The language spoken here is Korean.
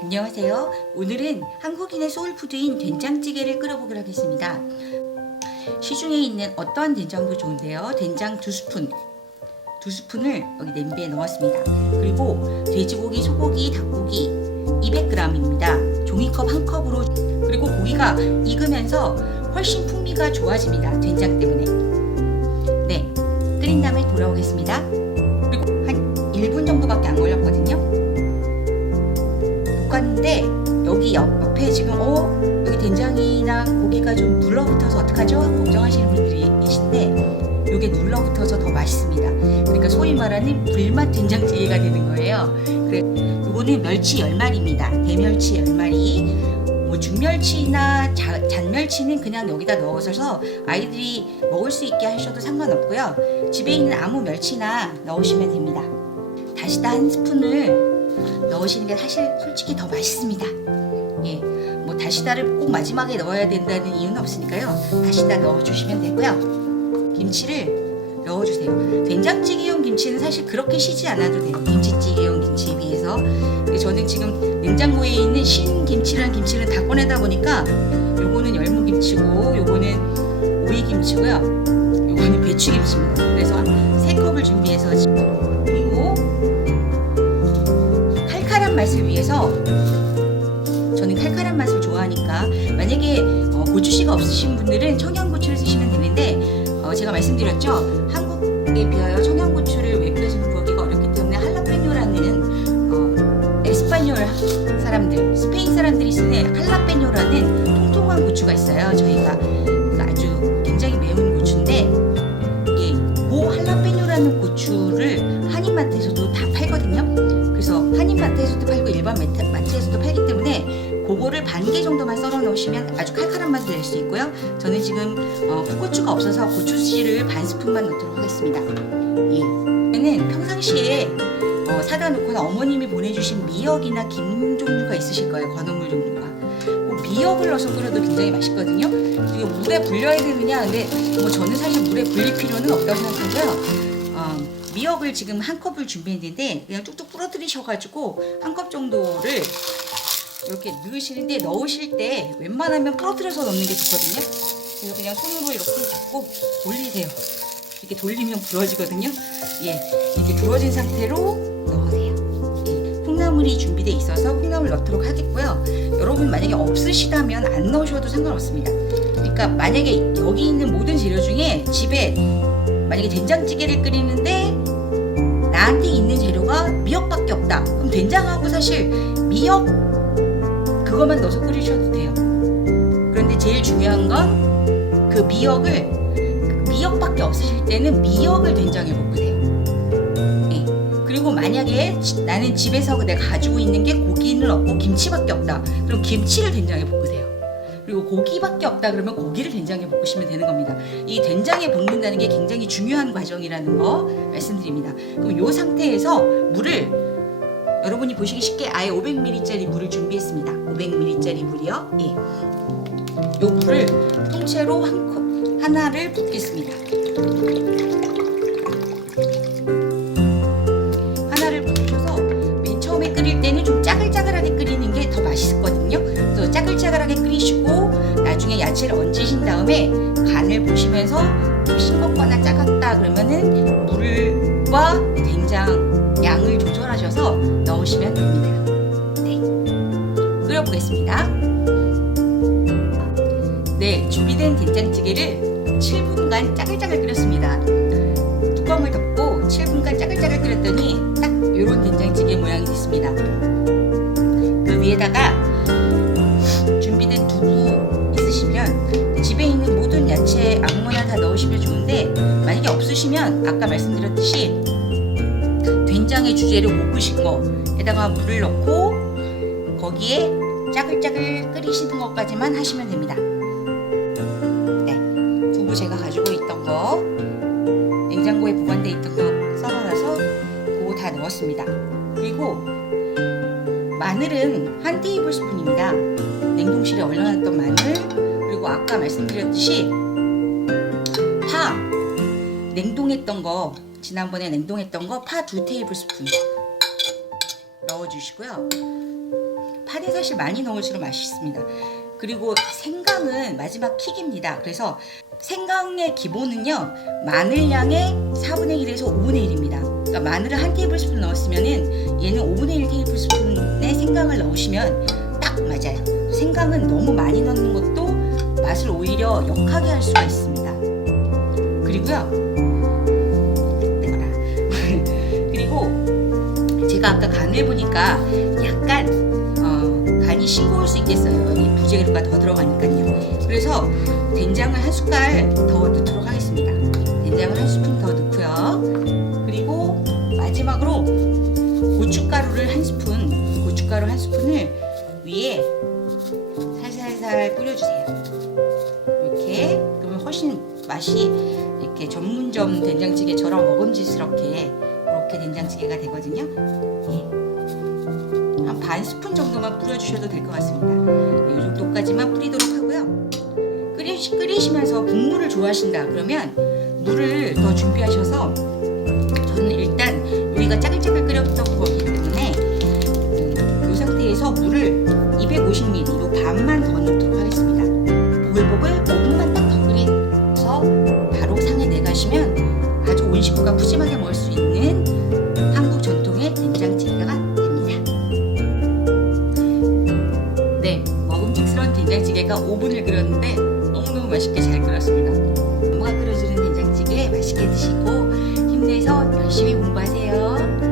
안녕하세요. 오늘은 한국인의 소울푸드인 된장찌개를 끓여보기로 하겠습니다. 시중에 있는 어떠한 된장도 좋은데요. 된장 두 스푼, 두 스푼을 여기 냄비에 넣었습니다. 그리고 돼지고기, 소고기, 닭고기 200g입니다. 종이컵 한 컵으로 그리고 고기가 익으면서 훨씬 풍미가 좋아집니다. 된장 때문에. 네, 끓인 다음에 돌아오겠습니다. 그리고 한 1분 정도밖에 안 걸렸거든요. 볶았는데 여기 옆, 옆에 지금 어 여기 된장이나 고기가 좀 눌러붙어서 어떡하죠? 걱정하시는 분들이 계신데 이게 눌러붙어서 더 맛있습니다. 그러니까 소위 말하는 불맛 된장찌개가 되는 거예요. 그래 이거는 멸치 10마리입니다. 대멸치 10마리. 뭐 중멸치나 자, 잔멸치는 그냥 여기다 넣어서 아이들이 먹을 수 있게 하셔도 상관없고요. 집에 있는 아무 멸치나 넣으시면 됩니다. 다시다 한 스푼을 넣으시는 게 사실 솔직히 더 맛있습니다. 예, 뭐 다시다를 꼭 마지막에 넣어야 된다는 이유는 없으니까요. 다시다 넣어주시면 되고요. 김치를 넣어주세요. 된장찌개용 김치는 사실 그렇게 시지 않아도 돼요. 김치찌개용 김치에 비해서. 저는 지금 냉장고에 있는 신 김치라는 김치를 다 꺼내다 보니까 요거는 열무김치고 요거는 오이김치고요. 요거는 배추김치입니다. 그래서 세 컵을 준비해서 칼칼한 맛을 위해서 저는 칼칼한 맛을 좋아하니까 만약에 어, 고추씨가 없으신 분들은 청양고추를 쓰시면 되는데 어, 제가 말씀드렸죠? 한국에 비하여 청양고추를 외국에서는 구하기가 어렵기 때문에 할라페뇨라는 어, 에스파뇰 사람들 스페인 사람들이 쓰는 할라페뇨라는 통통한 고추가 있어요 놓으시면 아주 칼칼한 맛을 낼 수 있고요. 저는 지금 어, 풋고추가 없어서 고추씨를 반 스푼만 넣도록 하겠습니다. 예. 는 평상시에 어, 사다 놓거나 어머님이 보내주신 미역이나 김 종류가 있으실 거예요. 건어물 종류가. 그 미역을 넣어서 끓여도 굉장히 맛있거든요. 이게 물에 불려야 되느냐? 근데 뭐 저는 사실 물에 불릴 필요는 없다고 생각하고요. 어, 미역을 지금 한 컵을 준비했는데 그냥 뚝뚝 부러뜨리셔가지고 한 컵 정도를 이렇게 넣으시는데 넣으실 때 웬만하면 부러뜨려서 넣는 게 좋거든요. 그래서 그냥 손으로 이렇게 잡고 돌리세요. 이렇게 돌리면 부러지거든요. 예, 이렇게 부러진 상태로 넣으세요. 예, 콩나물이 준비돼 있어서 콩나물 넣도록 하겠고요. 여러분 만약에 없으시다면 안 넣으셔도 상관없습니다. 그러니까 만약에 여기 있는 모든 재료 중에 집에 만약에 된장찌개를 끓이는데 나한테 있는 재료가 미역밖에 없다. 그럼 된장하고 사실 미역 그것만 넣어서 끓이셔도 돼요. 그런데 제일 중요한 건 그 미역을 그 미역밖에 없으실 때는 미역을 된장에 볶으세요. 예. 그리고 만약에 지- 나는 집에서 내가 가지고 있는 게 고기는 없고 김치밖에 없다. 그럼 김치를 된장에 볶으세요. 그리고 고기밖에 없다 그러면 고기를 된장에 볶으시면 되는 겁니다. 이 된장에 볶는다는 게 굉장히 중요한 과정이라는 거 말씀드립니다. 그럼 이 상태에서 물을 여러분이 보시기 쉽게 아예 500ml짜리 물을 준비했습니다. 500ml짜리 물이요. 예. 요 물을 통째로 한 컵, 하나를 붓겠습니다. 하나를 붓으셔서 맨 처음에 끓일 때는 좀 짜글짜글하게 끓이는 게 더 맛있거든요. 그래서 짜글짜글하게 끓이시고 나중에 야채를 얹으신 다음에 간을 보시면서 싱겁거나 짜갔다 그러면은 물과 된장 양을 조절하셔서 넣으시면 됩니다. 네. 끓여보겠습니다. 네, 준비된 된장찌개를 7분간 짜글짜글 끓였습니다. 뚜껑을 덮고 7분간 짜글짜글 끓였더니 딱 이런 된장찌개 모양이 됐습니다. 그 위에다가 준비된 두부 있으시면 집에 있는 모든 야채 아무거나 다 넣으시면 좋은데 만약에 없으시면 아까 말씀드렸듯이 된장의 주재료 볶으신 거에다가 물을 넣고 거기에 짜글짜글 끓이시는 것까지만 하시면 됩니다. 네, 두부 제가 가지고 있던 거 냉장고에 보관돼 있던 거 썰어놔서 그거 다 넣었습니다. 그리고 마늘은 한 테이블 스푼입니다. 냉동실에 얼려놨던 마늘 그리고 아까 말씀드렸듯이 파 냉동했던 거 지난번에 냉동했던 거 파 두 테이블 스푼 넣어주시고요. 파는 사실 많이 넣을수록 맛있습니다. 그리고 생강은 마지막 킥입니다. 그래서 생강의 기본은요 마늘량의 4분의 1에서 5분의 1입니다. 그러니까 마늘을 한 테이블 스푼 넣었으면은 얘는 5분의 1 테이블 스푼의 생강을 넣으시면 딱 맞아요. 생강은 너무 많이 넣는 것도 맛을 오히려 역하게 할 수가 있습니다. 그리고요. 제가 아까 간을 보니까 약간 어, 간이 싱거울 수 있겠어요. 여기 부재료가 더 들어가니까요. 그래서 된장을 한 숟갈 더 넣도록 하겠습니다. 된장을 한 스푼 더 넣고요. 그리고 마지막으로 고춧가루를 한 스푼, 고춧가루 한 스푼을 위에 살살살 뿌려주세요. 이렇게 그러면 훨씬 맛이 이렇게 전문점 된장찌개처럼 먹음직스럽게 이렇게 된장찌개가 되거든요. 예. 한 반 스푼 정도만 뿌려주셔도 될 것 같습니다. 이 정도까지만 뿌리도록 하고요. 끓이, 끓이시면서 국물을 좋아하신다 그러면 물을 더 준비하셔서 저는 일단 우리가 짜글짜글 끓였던 거기 때문에 음, 이 상태에서 물을 250ml로 반만 된장찌개가 5분을 끓였는데 너무너무 맛있게 잘 끓였습니다. 엄마가 끓여주는 된장찌개 맛있게 드시고 힘내서 열심히 공부하세요.